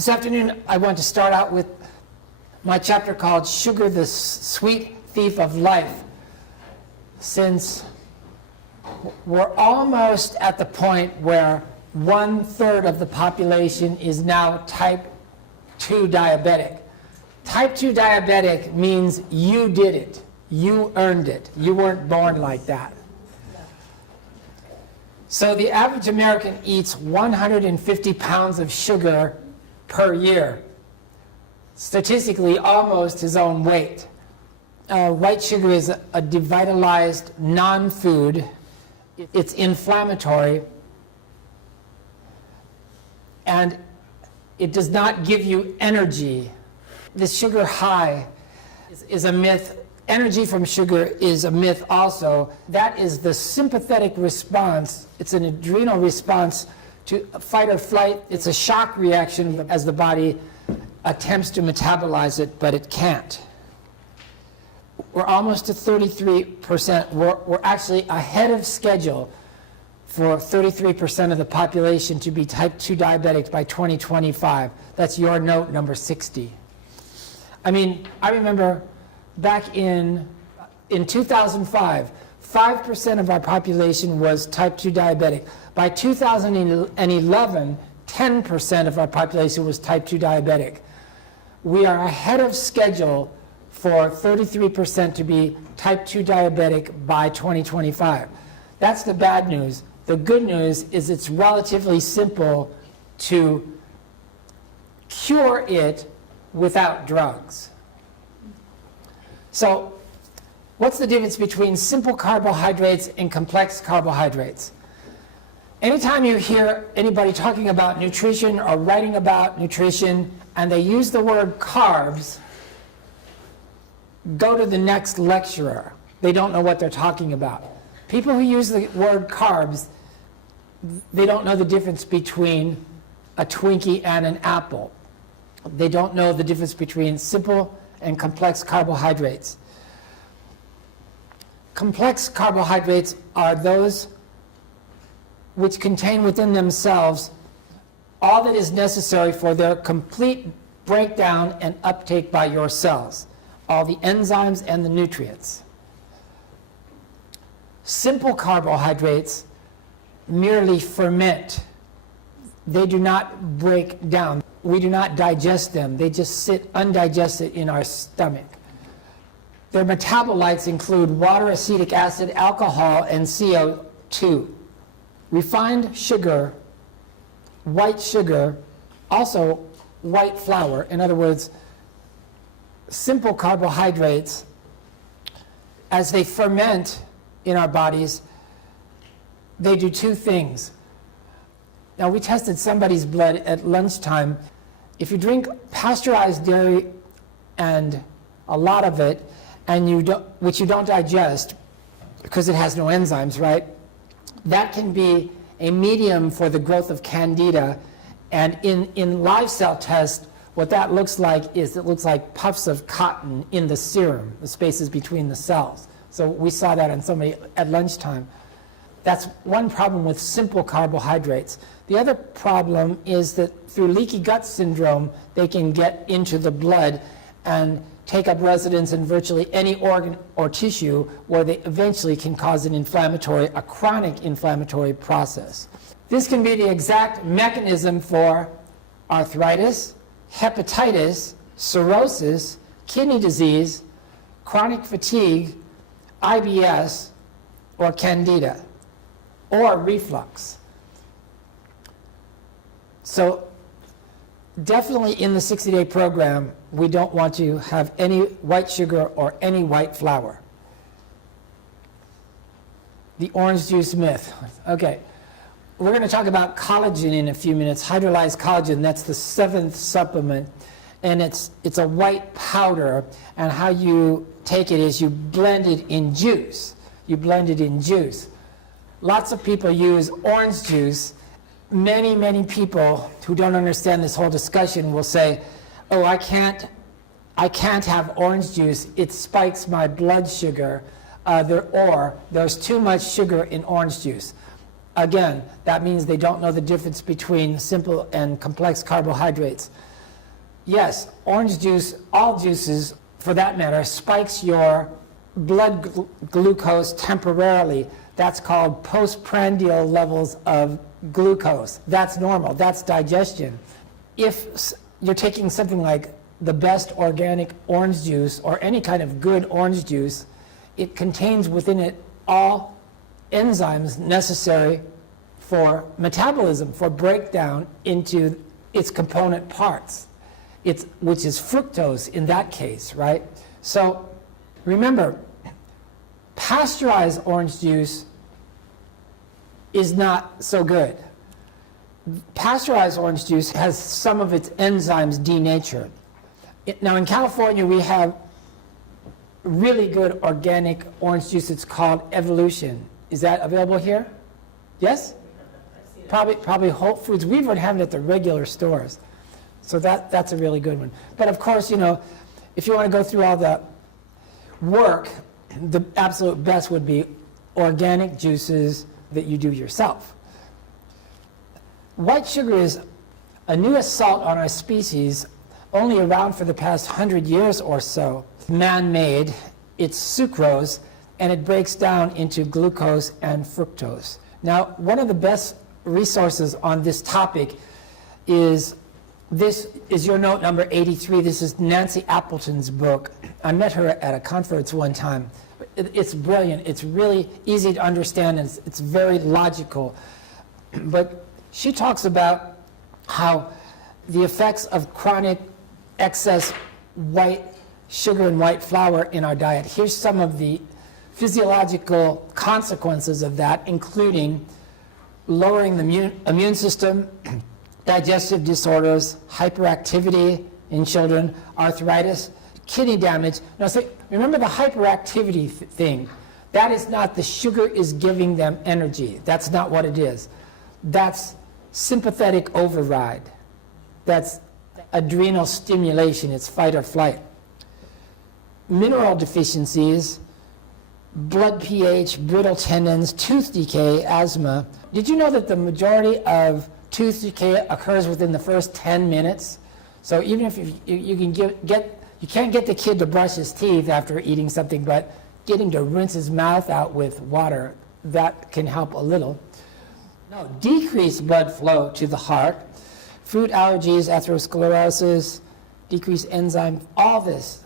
This afternoon, I want to start out with my chapter called Sugar, the Sweet Thief of Life, since we're almost at the point where 1/3 of the population is now type 2 diabetic. Type 2 diabetic means you did it. You earned it. You weren't born like that. So the average American eats 150 pounds of sugar per year. Statistically, almost his own weight. White sugar is a devitalized non-food. It's inflammatory, and it does not give you energy. This sugar high is a myth. Energy from sugar is a myth also. That is the sympathetic response. It's an adrenal response to fight or flight. It's a shock reaction as the body attempts to metabolize it, but it can't. We're almost to 33%. We're actually ahead of schedule for 33% of the population to be type 2 diabetic by 2025. That's your note number 60. I mean, I remember back in 2005, 5% of our population was type 2 diabetic. By 2011, 10% of our population was type 2 diabetic. We are ahead of schedule for 33% to be type 2 diabetic by 2025. That's the bad news. The good news is it's relatively simple to cure it without drugs. So, what's the difference between simple carbohydrates and complex carbohydrates? Anytime you hear anybody talking about nutrition or writing about nutrition and they use the word carbs, go to the next lecturer. They don't know what they're talking about. People who use the word carbs, they don't know the difference between a Twinkie and an apple. They don't know the difference between simple and complex carbohydrates. Complex carbohydrates are those which contain within themselves all that is necessary for their complete breakdown and uptake by your cells, all the enzymes and the nutrients. Simple carbohydrates merely ferment. They do not break down. We do not digest them. They just sit undigested in our stomach. Their metabolites include water, acetic acid, alcohol, and CO2. Refined sugar, white sugar, also white flour. In other words, simple carbohydrates, as they ferment in our bodies, they do two things. Now, we tested somebody's blood at lunchtime. If you drink pasteurized dairy and a lot of it, and which you don't digest because it has no enzymes, right? That can be a medium for the growth of candida. And in live cell test, what that looks like is it looks like puffs of cotton in the serum, the spaces between the cells. So we saw that on somebody at lunchtime. That's one problem with simple carbohydrates. The other problem is that through leaky gut syndrome, they can get into the blood and take up residence in virtually any organ or tissue where they eventually can cause a chronic inflammatory process. This can be the exact mechanism for arthritis, hepatitis, cirrhosis, kidney disease, chronic fatigue, IBS, or candida, or reflux. So definitely in the 60-day program, we don't want to have any white sugar or any white flour. The orange juice myth. Okay, we're going to talk about collagen in a few minutes. Hydrolyzed collagen, that's the 7th supplement, and it's a white powder, and how you take it is you blend it in juice. You blend it in juice. Lots of people use orange juice. Many people who don't understand this whole discussion will say, oh, I can't have orange juice, it spikes my blood sugar, or there's too much sugar in orange juice. Again, that means they don't know the difference between simple and complex carbohydrates. Yes, orange juice, all juices for that matter, spikes your blood glucose temporarily. That's called postprandial levels of glucose. That's normal. That's digestion. If you're taking something like the best organic orange juice or any kind of good orange juice, it contains within it all enzymes necessary for metabolism, for breakdown into its component parts, which is fructose in that case, right? So remember, pasteurized orange juice is not so good. Pasteurized orange juice has some of its enzymes denatured. Now in California we have really good organic orange juice. It's called Evolution. Is that available here? Yes? Probably Whole Foods. We've been having it at the regular stores. So that's a really good one. But of course, you know, if you want to go through all the work, the absolute best would be organic juices that you do yourself. White sugar is a new assault on our species, only around for the past 100 years or so. Man-made, it's sucrose, and it breaks down into glucose and fructose. Now, one of the best resources on this topic is your note number 83. This is Nancy Appleton's book. I met her at a conference one time. It's brilliant. It's really easy to understand, and it's very logical. But she talks about how the effects of chronic excess white sugar and white flour in our diet. Here's some of the physiological consequences of that, including lowering the immune system, digestive disorders, hyperactivity in children, arthritis, kidney damage. Now, remember the hyperactivity thing. That is not the sugar is giving them energy. That's not what it is. That's sympathetic override. That's adrenal stimulation. It's fight or flight. Mineral deficiencies, blood pH, brittle tendons, tooth decay, asthma. Did you know that the majority of tooth decay occurs within the first 10 minutes? So even if you can't get the kid to brush his teeth after eating something, but get him to rinse his mouth out with water, that can help a little. No, decreased blood flow to the heart, food allergies, atherosclerosis, decreased enzyme, all this.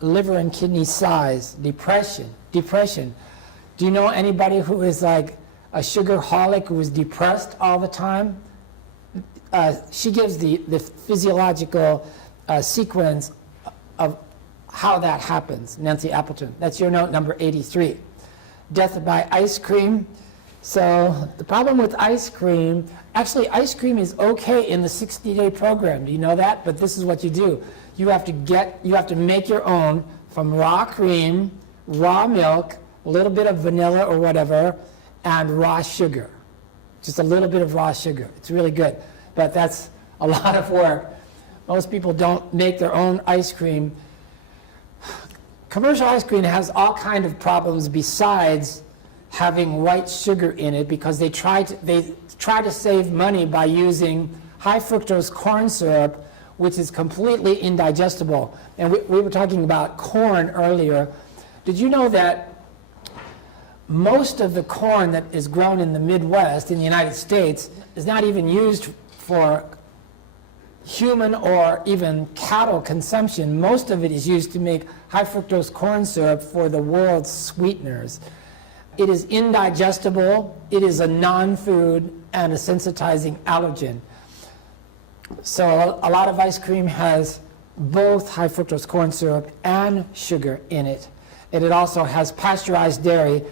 Liver and kidney size, depression. Do you know anybody who is like a sugarholic who is depressed all the time? She gives the physiological sequence of how that happens, Nancy Appleton. That's your note number 83. Death by ice cream. So the problem with ice cream, actually ice cream is okay in the 60-day program. Do you know that? But this is what you do. You have to make your own from raw cream, raw milk, a little bit of vanilla or whatever, and raw sugar. Just a little bit of raw sugar. It's really good. But that's a lot of work. Most people don't make their own ice cream. Commercial ice cream has all kinds of problems besides having white sugar in it, because they try to save money by using high fructose corn syrup, which is completely indigestible. And we were talking about corn earlier. Did you know that most of the corn that is grown in the Midwest in the United States is not even used for human or even cattle consumption? Most of it is used to make high fructose corn syrup for the world's sweeteners. It is indigestible, it is a non-food, and a sensitizing allergen. So a lot of ice cream has both high fructose corn syrup and sugar in it. And it also has pasteurized dairy.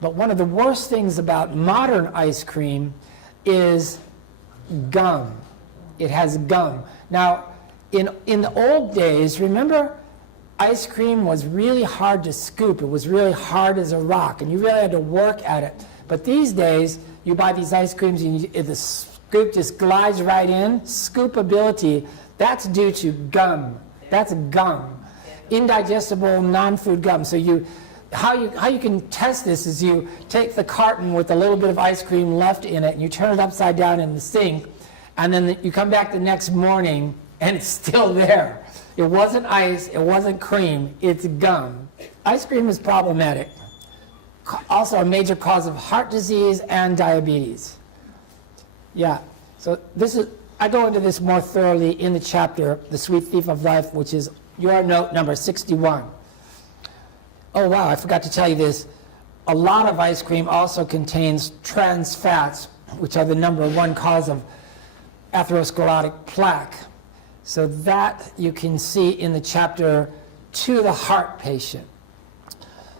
But one of the worst things about modern ice cream is gum. It has gum. Now, in the old days, remember, ice cream was really hard to scoop. It was really hard as a rock, and you really had to work at it. But these days, you buy these ice creams, and the scoop just glides right in. Scoopability, that's due to gum. That's gum. Indigestible, non-food gum. So how you can test this is you take the carton with a little bit of ice cream left in it, and you turn it upside down in the sink, and then you come back the next morning and it's still there. It wasn't ice, it wasn't cream, it's gum. Ice cream is problematic. Also a major cause of heart disease and diabetes. Yeah, so I go into this more thoroughly in the chapter, The Sweet Thief of Life, which is your note number 61. Oh wow, I forgot to tell you this. A lot of ice cream also contains trans fats, which are the #1 cause of atherosclerotic plaque. So that you can see in the chapter To the Heart Patient.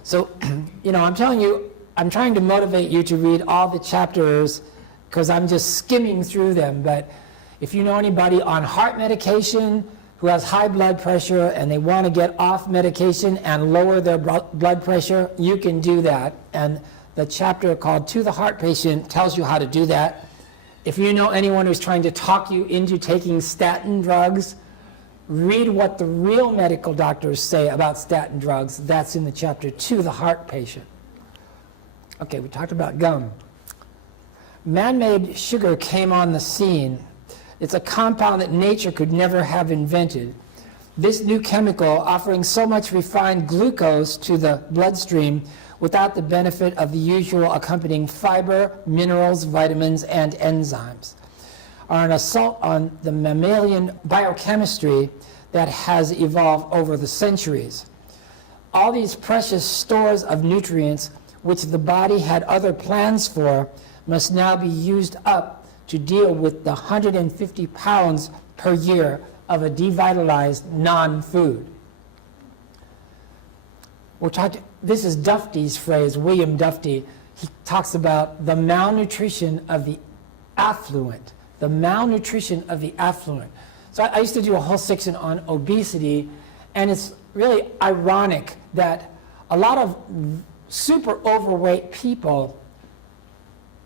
So, I'm telling you, I'm trying to motivate you to read all the chapters because I'm just skimming through them. But if you know anybody on heart medication who has high blood pressure and they want to get off medication and lower their blood pressure, you can do that. And the chapter called To the Heart Patient tells you how to do that. If you know anyone who's trying to talk you into taking statin drugs, read what the real medical doctors say about statin drugs. That's in the chapter To the Heart Patient. Okay, we talked about gum. Man-made sugar came on the scene. It's a compound that nature could never have invented. This new chemical, offering so much refined glucose to the bloodstream without the benefit of the usual accompanying fiber, minerals, vitamins, and enzymes, are an assault on the mammalian biochemistry that has evolved over the centuries. All these precious stores of nutrients, which the body had other plans for, must now be used up to deal with the 150 pounds per year of a devitalized non-food. This is Dufty's phrase, William Dufty. He talks about the malnutrition of the affluent. The malnutrition of the affluent. So I used to do a whole section on obesity, and it's really ironic that a lot of super overweight people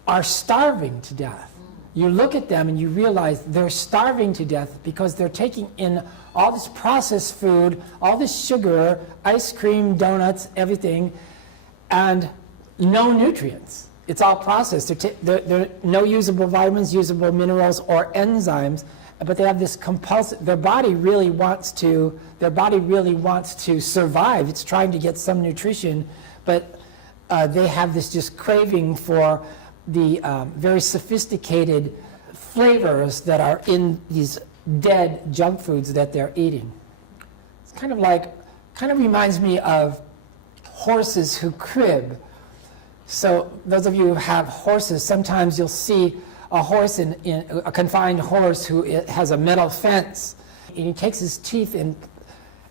are starving to death. You look at them and you realize they're starving to death because they're taking in all this processed food, all this sugar, ice cream, donuts, everything, and no nutrients. It's all processed. There are no usable vitamins, usable minerals, or enzymes, but they have this compulsive, their body really wants to survive. It's trying to get some nutrition, but they have this just craving for the very sophisticated flavors that are in these dead junk foods that they're eating. It's kind of reminds me of horses who crib. So those of you who have horses, sometimes you'll see a horse in a confined horse who has a metal fence, and he takes his teeth in,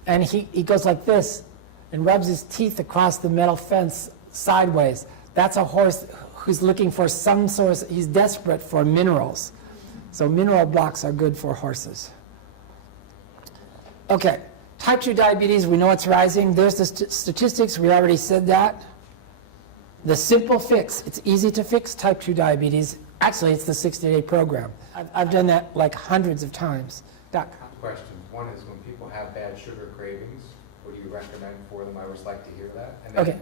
and he goes like this and rubs his teeth across the metal fence sideways. That's a horse who's looking for some source. He's desperate for minerals. So mineral blocks are good for horses. Okay, type 2 diabetes, we know it's rising. There's the statistics, we already said that. The simple fix, it's easy to fix type 2 diabetes. Actually, it's the 60-day program. I've done that like hundreds of times. Doc? Questions. One is when people have bad sugar cravings, what do you recommend for them? I always like to hear that. And then, Okay.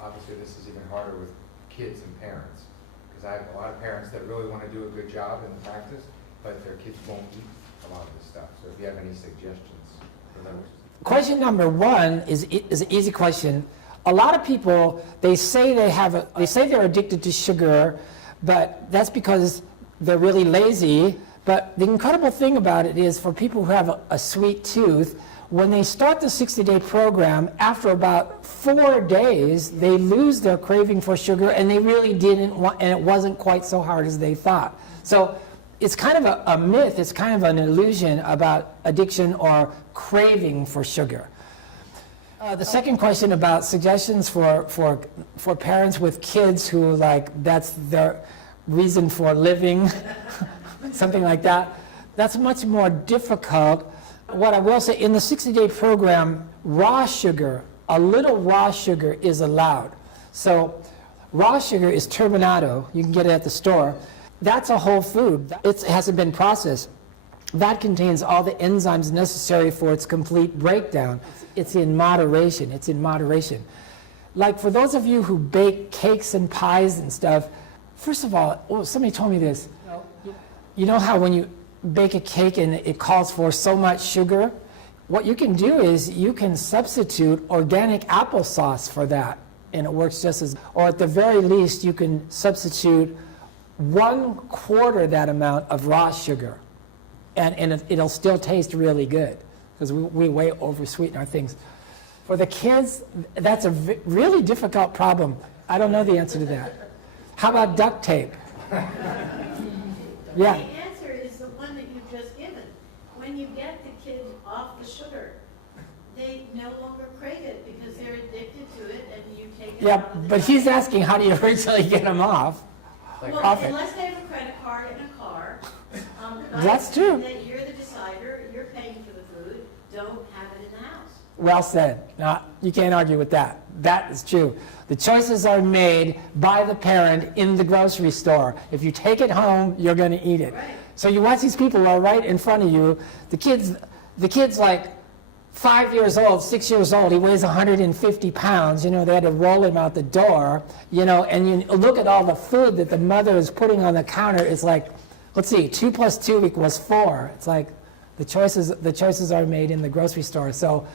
Obviously, this is even harder with kids and parents, because I have a lot of parents that really want to do a good job in the practice, but their kids won't eat a lot of this stuff. So if you have any suggestions for those. Question number 1 is an easy question. A lot of people, they say they're addicted to sugar, but that's because they're really lazy. But the incredible thing about it is, for people who have a sweet tooth, when they start the 60-day program, after about 4 days, they lose their craving for sugar, and they really didn't want, and it wasn't quite so hard as they thought. So it's kind of a myth, it's kind of an illusion about addiction or craving for sugar. The second question about suggestions for parents with kids who, like, that's their reason for living, something like that, that's much more difficult. What I will say, in the 60-day program, raw sugar, a little raw sugar is allowed. So raw sugar is turbinado. You can get it at the store. That's a whole food. It hasn't been processed. That contains all the enzymes necessary for its complete breakdown. It's in moderation. It's in moderation. Like, for those of you who bake cakes and pies and stuff, first of all, somebody told me this. You know how when you bake a cake and it calls for so much sugar, what you can do is you can substitute organic applesauce for that, and it works just as, or at the very least, you can substitute 1/4 that amount of raw sugar, and it'll still taste really good, because we way over-sweeten our things. For the kids, that's a really difficult problem. I don't know the answer to that. How about duct tape? Yeah. The answer is the one that you've just given. When you get the kids off the sugar, they no longer crave it because they're addicted to it, and you take it Yeah, out of the but he's diet. asking, how do you originally get them off? Well, off it. unless they have a credit card and a car. That's true. That you're the decider, you're paying for the food, don't have it in the house. Well said. Now, you can't argue with that. That is true. The choices are made by the parent in the grocery store. If you take it home, you're going to eat it. Right. So you watch these people who are right in front of you. The kid's like 5 years old, 6 years old. He weighs 150 pounds. You know, they had to roll him out the door. You know, and you look at all the food that the mother is putting on the counter. It's like, let's see, 2 + 2 = 4. It's like the choices are made in the grocery store. So